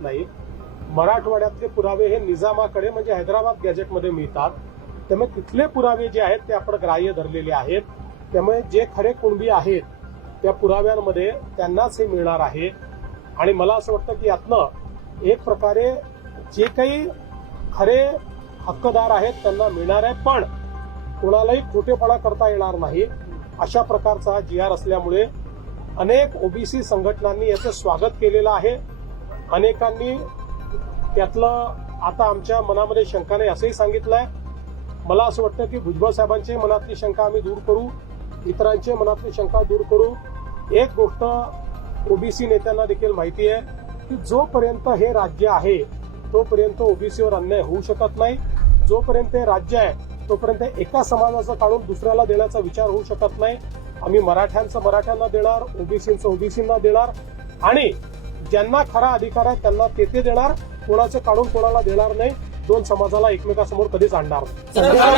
मिळत नाही. मराठवाड्यातले पुरावे हे निजामाकडे म्हणजे हैदराबाद गॅजेटमध्ये मिळतात. त्यामुळे तिथले पुरावे जे आहेत ते आपण ग्राह्य धरलेले आहेत. त्यामुळे जे खरे कुणबी आहेत त्या पुराव्यांमध्ये त्यांनाच हे मिळणार आहे. आणि मला असं वाटतं की यातनं एक प्रकारे जे काही खरे हक्कदार आहेत त्यांना मिळणार आहे, पण कोणालाही खोटेपणा करता येणार नाही अशा प्रकारचा हा GR असल्यामुळे अनेक ओबीसी संघटनांनी याचं स्वागत केलेलं आहे. अनेकांनी त्यातलं आता आमच्या मनामध्ये शंका नाही असंही सांगितलंय. मला असं वाटतं की भुजबळ साहेबांची मनातली शंका आम्ही दूर करू, इतरांची मनातली शंका दूर करू. एक गोष्ट ओबीसी नेत्यांना देखील माहिती आहे की जोपर्यंत हे राज्य आहे तोपर्यंत ओबीसीवर अन्याय होऊ शकत नाही. जोपर्यंत हे राज्य आहे तोपर्यंत एका समाजाचं काढून दुसऱ्याला देण्याचा विचार होऊ शकत नाही. आम्ही मराठ्यांचं मराठ्यांना देणार, ओबीसींचं ओबीसींना देणार आणि ज्यांना खरा अधिकार आहे त्यांना ते देणार. कोणाचं काढून कोणाला देणार नाही. दोन समाजाला एकमेकासमोर कधीच आणणार नाही.